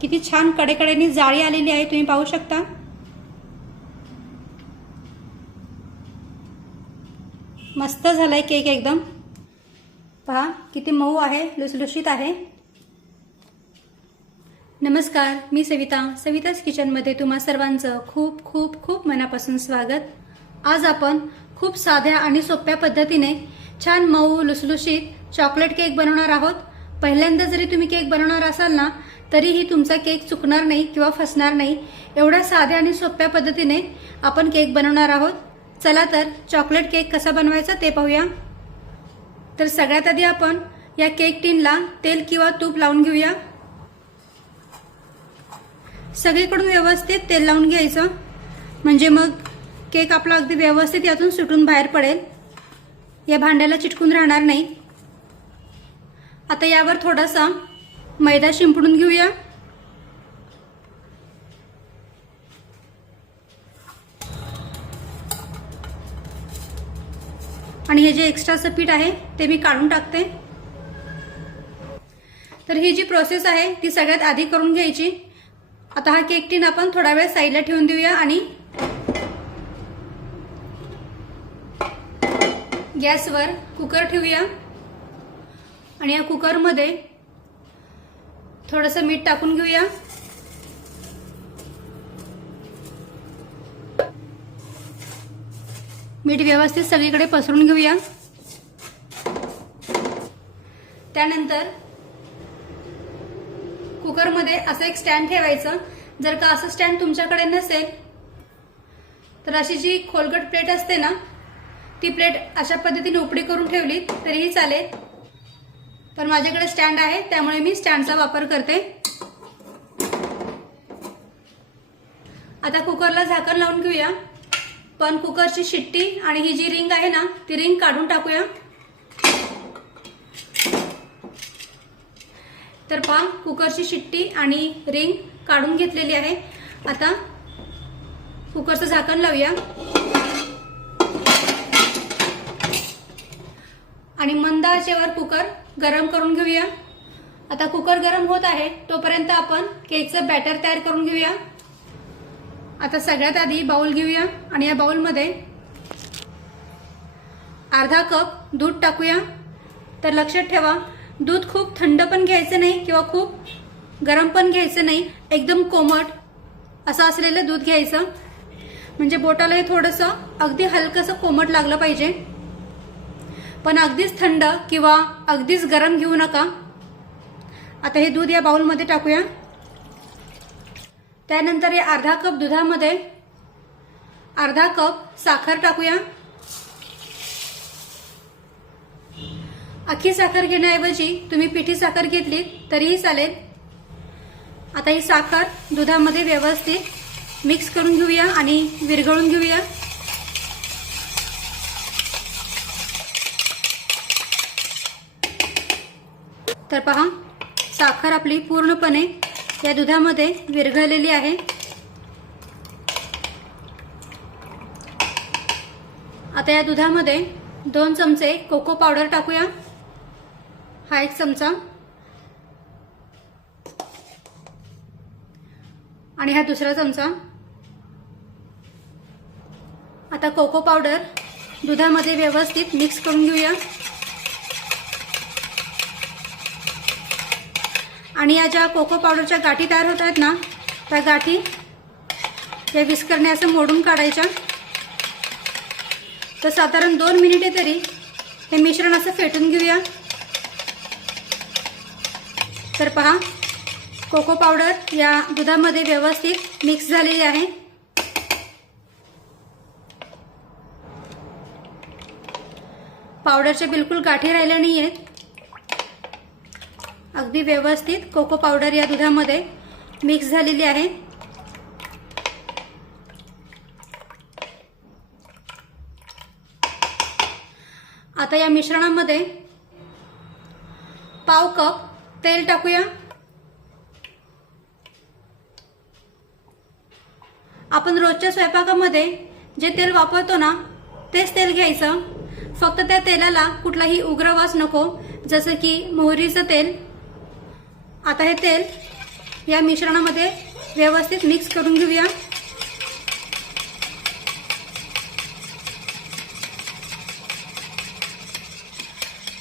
किती छान कडेकडेने जाळी आलेली आहे तुम्ही पाहू शकता. मस्त झालाय केक एकदम. पहा किती मऊ आहे लुसलुशीत आहे. नमस्कार मी सविता. सविताच किचनमध्ये तुम्हा सर्वांचं खूप खूप खूप मनापासून स्वागत. आज आपण खूप साध्या आणि सोप्या पद्धतीने छान मऊ लुसलुशीत चॉकलेट केक बनवणार आहोत. पहिल्यांदा जरी तुम्ही केक बनवणार असाल ना तरीही तुमचा केक चुकणार नाही किंवा फसणार नाही. एवढ्या साध्या आणि सोप्या पद्धतीने आपण केक बनवणार आहोत. चला तर चॉकलेट केक कसा बनवायचा ते पाहूया. तर सगळ्यात आधी आपण या केक टीनला तेल किंवा तूप लावून घेऊया. सगळीकडून व्यवस्थित तेल लावून घ्यायचं. म्हणजे मग केक आपला अगदी व्यवस्थित यातून सुटून बाहेर पडेल. या भांड्याला चिटकून राहणार नाही. आता यावर थोडासा मैदा शिंपडून घेऊया. आणि हे जे एक्स्ट्राचं पीठ आहे ते मी काढून टाकते. तर ही जी प्रोसेस आहे ती सगळ्यात आधी करून घ्यायची. आता हा केक टीन आपण थोडा वेळ साईडला ठेवून देऊया आणि गॅसवर कुकर ठेवूया. आणि या कुकरमध्ये थोडंसं मीठ टाकून घेऊया. मीठ व्यवस्थित सगळीकडे पसरून घेऊया. त्यानंतर कुकरमध्ये असं एक स्टँड ठेवायचं. जर का असं स्टँड तुमच्याकडे नसेल तर अशी जी खोलगट प्लेट असते ना ती प्लेट अशा पद्धतीने उपडी करून ठेवली तरीही चालेल. पण माझ्याकडे स्टँड आहे त्यामुळे मी स्टँडचा वापर करते. आता कुकरला झाकण लावून घेऊया. पण कुकरची शिट्टी आणि ही जी रिंग आहे ना ती रिंग काढून टाकूया. तर पहा कुकरची शिट्टी आणि रिंग काढून घेतलेली आहे. आता कुकरचं झाकण लावूया. आणि मंद आचेवर कुकर गरम करून घेऊया. आता कुकर गरम होत आहे तोपर्यंत आपण केकचं बॅटर तयार करून घेऊया. आता सगळ्यात आधी बाऊल घेऊया आणि या बाउलमध्ये अर्धा कप दूध टाकूया. तर लक्षात ठेवा दूध खूप थंड पण घ्यायचं नाही किंवा खूप गरम पण घ्यायचं नाही एकदम कोमट असं असलेलं दूध घ्यायचं. म्हणजे बोटालाही थोडंसं अगदी हलकंसं कोमट लागलं पाहिजे. पण अगदीच थंड किंवा अगदीच गरम घेऊ नका. आता हे दूध या बाउलमध्ये टाकूया. त्यानंतर या अर्धा कप दुधामध्ये अर्धा कप साखर टाकूया. अख्खी साखर घेण्याऐवजी तुम्ही पिठी साखर घेतली तरीही चालेल. आता ही साखर दुधामध्ये व्यवस्थित मिक्स करून घेऊया आणि विरघळून घेऊया. तर पहा साखर आपली पूर्णपणे या दुधामध्ये विरघळलेली आहे. आता या दुधामध्ये दोन चमचे कोको पावडर टाकूया. हा एक चमचा. आणि हा दुसरा चमचा. आता कोको पावडर दुधामध्ये व्यवस्थित मिक्स करून घेऊया. आणि या ज्या कोको पावडरच्या गाठी तयार होत आहेत ना त्या गाठी या विस्करने असं मोडून काढायच्या. तर साधारण दोन मिनिटे तरी हे मिश्रण असं फेटून घेऊया. तर पहा कोको पावडर या दुधामध्ये व्यवस्थित मिक्स झालेली आहे. पावडरच्या बिलकुल गाठी राहिल्या नाही आहेत अगदी व्यवस्थित. कोको पावडर या दुधामध्ये मिक्स झालेली आहे. आता या मिश्रणामध्ये पाव कप तेल टाकूया. आपण रोजच्या स्वयंपाकामध्ये जे तेल वापरतो ना तेच तेल घ्यायचं. फक्त त्या तेलाला कुठलाही उग्र वास नको जसं की मोहरीचं तेल. आता हे तेल या मिश्रणामध्ये व्यवस्थित मिक्स करून घेऊया.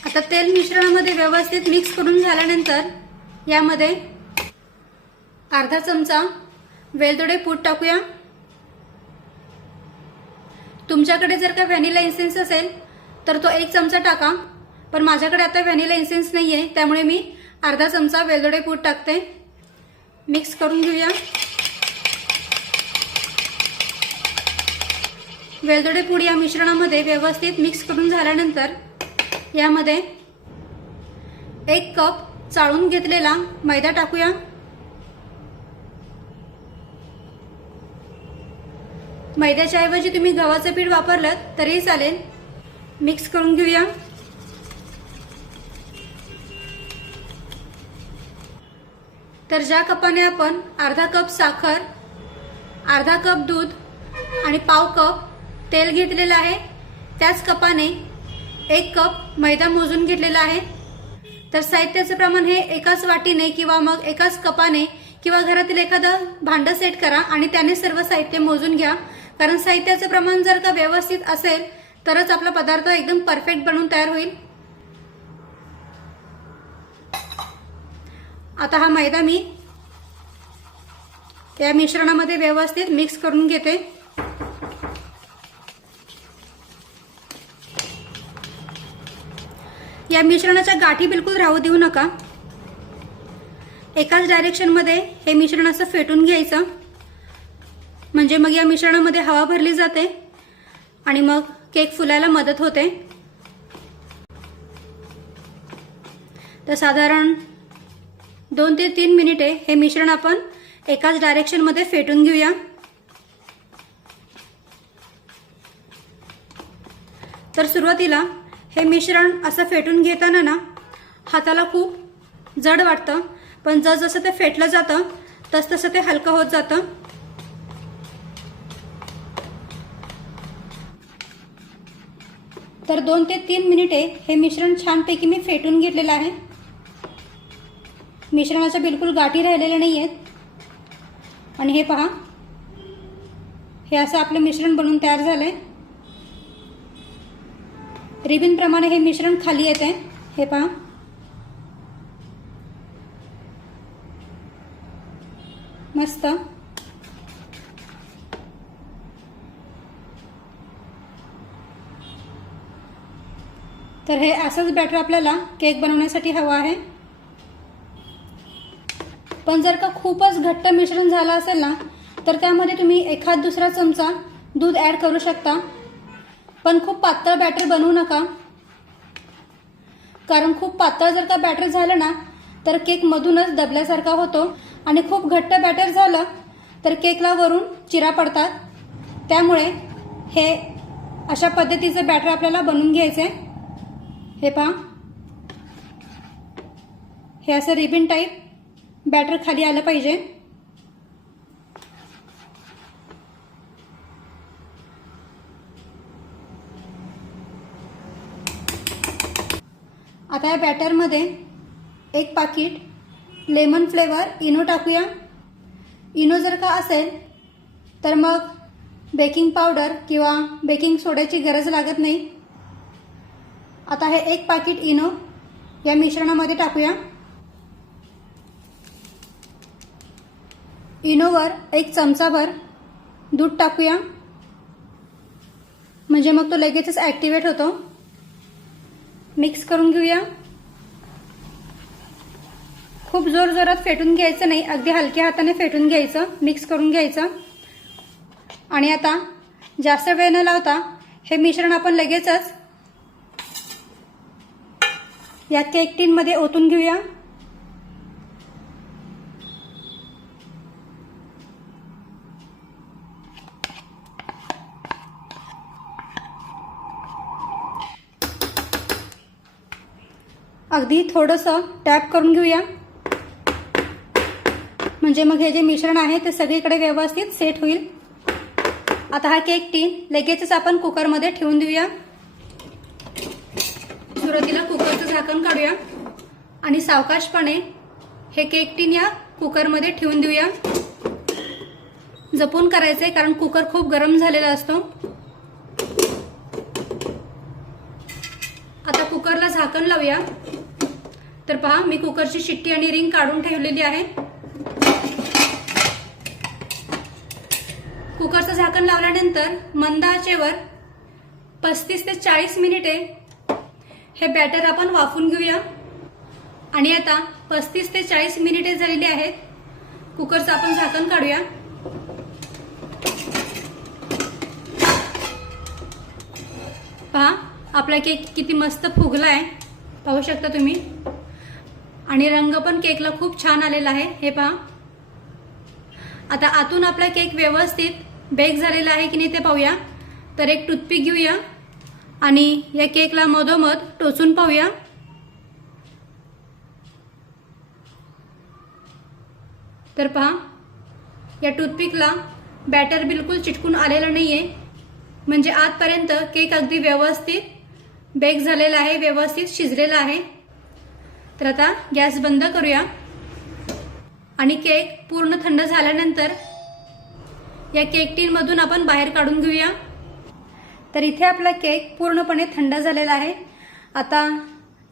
आता तेल मिश्रणामध्ये व्यवस्थित मिक्स करून झाल्यानंतर यामध्ये अर्धा चमचा वेलदोडे पूड टाकूया. तुमच्याकडे जर का व्हॅनिला इन्सेन्स असेल तर तो एक चमचा टाका. पण माझ्याकडे आता व्हॅनिला इन्सेन्स नाही आहे त्यामुळे मी अर्धा चमचा वेलदोडे पूड टाकते. मिक्स करून घेऊया. वेलदोडे पूड या मिश्रणामध्ये व्यवस्थित मिक्स करून झाल्यानंतर यामध्ये एक कप चाळून घेतलेला मैदा टाकूया. मैद्याच्या ऐवजी तुम्ही गव्हाचं पीठ वापरलं तरीही चालेल. मिक्स करून घेऊया. तर ज्या कपाने आपण अर्धा कप साखर अर्धा कप दूध आणि पाव कप तेल घेतलेलं आहे त्याच कपाने एक कप मैदा मोजून घेतलेला आहे. तर साहित्याचं प्रमाण हे एकाच वाटीने किंवा मग एकाच कपाने किंवा घरातील एखादं भांडं सेट करा आणि त्याने सर्व साहित्य मोजून घ्या. कारण साहित्याचं प्रमाण जर का व्यवस्थित असेल तरच आपला पदार्थ एकदम परफेक्ट बनवून तयार होईल. आता हा मैदा मी या मिश्रणामध्ये व्यवस्थित मिक्स करून घेते. या मिश्रणाच्या गाठी बिलकुल राहू देऊ नका. एकाच डायरेक्शनमध्ये हे मिश्रण असं फेटून घ्यायचं. म्हणजे मग या मिश्रणामध्ये हवा भरली जाते आणि मग केक फुलायला मदत होते. तर साधारण दोन ते तीन मिनिटे हे मिश्रण आपण एकाच डायरेक्शनमध्ये फेटून घेऊया. तर सुरुवातीला हे मिश्रण असं फेटून घेताना ना हाताला खूप जड वाटतं. पण जसजसं ते फेटलं जातं तसतसं ते हलकं होत जातं. तर दोन ते तीन मिनिटे हे मिश्रण छानपैकी मी फेटून घेतलेलं आहे. मिश्रणाच्या बिलकुल गाठी राहिलेल्या नाही आहेत आणि हे पहा. हे असं आपलं मिश्रण बनवून तयार झालंय. रिबिन प्रमाणे हे मिश्रण खाली येते हे पहा. मस्त. तर हे असंच बॅटर आपल्याला केक बनवण्यासाठी हवं आहे. पण जर का खूपच घट्ट मिश्रण झालं असेल ना तर त्यामध्ये तुम्ही एखाद दुसरा चमचा दूध ॲड करू शकता. पण खूप पातळ बॅटर बनवू नका. कारण खूप पातळ जर का बॅटर झालं ना तर केकमधूनच दबल्यासारखा होतो. आणि खूप घट्ट बॅटर झालं तर केकला वरून चिरा पडतात. त्यामुळे हे अशा पद्धतीचं बॅटर आपल्याला बनवून घ्यायचं आहे. हे पहा. हे असं रिबिन टाईप बॅटर खाली आलं पाहिजे. आता या बॅटरमध्ये एक पाकिट लेमन फ्लेवर इनो टाकूया. इनो जर का असेल तर मग बेकिंग पावडर किंवा बेकिंग सोड्याची गरज लागत नाही. आता हे एक पाकिट इनो या मिश्रणामध्ये टाकूया. इनोवर एक चमचाभर दूध टाकूया. म्हणजे मग तो लगेचच ॲक्टिवेट होतो. मिक्स करून घेऊया. खूप जोर जोरात फेटून घ्यायचं नाही अगदी हलक्या हाताने फेटून घ्यायचं मिक्स करून घ्यायचं. आणि आता जास्त वेळ न लावता हे मिश्रण आपण लगेचच या केक टीनमध्ये ओतून घेऊया. अगदी थोडंसं टॅप करून घेऊया. म्हणजे मग हे जे मिश्रण आहे ते सगळीकडे व्यवस्थित सेट होईल. आता हा केक टीन लगेचच आपण कुकरमध्ये ठेवून देऊया. सुरुवातीला कुकरचं झाकण काढूया. आणि सावकाशपणे हे केक टीन या कुकरमध्ये ठेवून देऊया. जपून करायचंय कारण कुकर खूप गरम झालेला असतो. आता कुकरला झाकण लावूया. तर पहा मी कुकरची शिट्टी आणि रिंग काढून ठेवलेली आहे. कुकरचं झाकण लावल्यानंतर मंद आचेवर पस्तीस ते चाळीस मिनिटे हे बॅटर आपण वाफून घेऊया. आणि आता पस्तीस ते चाळीस मिनिटे झालेली आहेत. कुकरचं आपण झाकण काढूया. पहा आपला केक किती मस्त फुगला आहे पाहू शकता तुम्ही. आणि रंग पण केकला खूप छान आलेला आहे. हे पहा. आता आतून आपला केक व्यवस्थित बेक झालेला आहे की नाही ते पाहूया. तर एक टूथपिक घेऊया आणि या केकला मधोमध टोचून पाहूया. तर पहा या टूथपिकला बॅटर बिलकुल चिटकून आलेलं नाहीये. म्हणजे आजपर्यंत केक अगदी व्यवस्थित बेक झालेला आहे व्यवस्थित शिजलेला आहे. तर आता गॅस बंद करूया. आणि केक पूर्ण थंड झाल्यानंतर या केक टीनमधून आपण बाहेर काढून घेऊया. तर इथे आपला केक पूर्णपणे थंड झालेला आहे. आता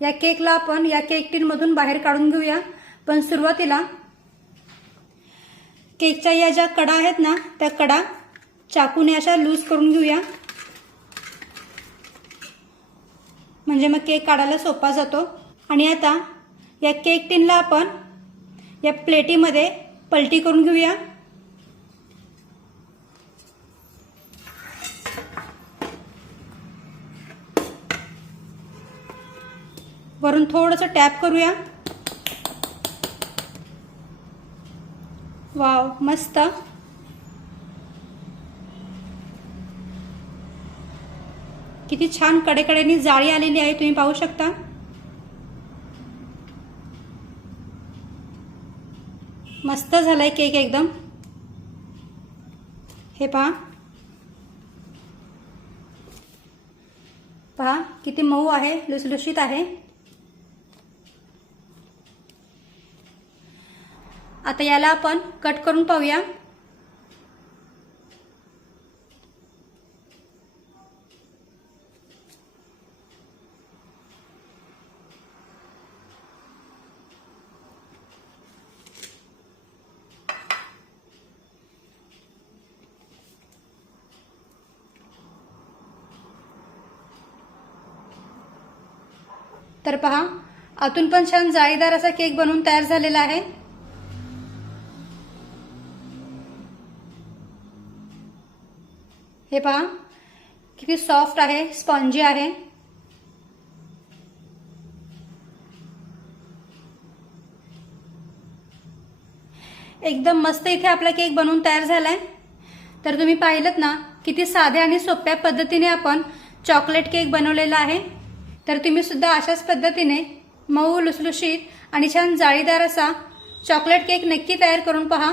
या केकला आपण या केक टीनमधून बाहेर काढून घेऊया. पण सुरुवातीला केकच्या या ज्या कडा आहेत ना त्या कडा चाकूने अशा लूज करून घेऊया. म्हणजे मग केक काढायला सोपा जातो. आणि आता या केक टिनला आपण या प्लेटीमध्ये पलटी करून घेऊया. वरून थोडंसं टॅप करूया. वाव मस्त. किती छान कडेकडेनी जाळी आलेली आहे तुम्ही पाहू शकता. मस्त झालाय केक एकदम. हे पहा. पहा किती मऊ आहे लुसलुशीत आहे. आता याला आपण कट करून पाहूया. तर पहा आतून पण छान जाळीदार असा केक बनवून तयार झालेला आहे. हे पहा किती सॉफ्ट आहे स्पॉन्जी आहे. एकदम मस्त इथे आपला केक बनवून तयार झालाय. तर तुम्ही पाहिलं ना किती साध्या आणि सोप्या पद्धतीने आपण चॉकलेट केक बनवलेला आहे. तर तुम्ही सुद्धा अशाच पद्धतीने मऊ लुसलुशीत आणि छान जाळीदार असा चॉकलेट केक नक्की तयार करून पहा.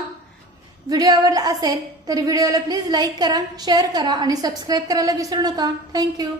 व्हिडिओ आवडला असेल तर व्हिडिओला प्लीज लाईक करा शेअर करा आणि सबस्क्राईब करायला विसरू नका. थँक्यू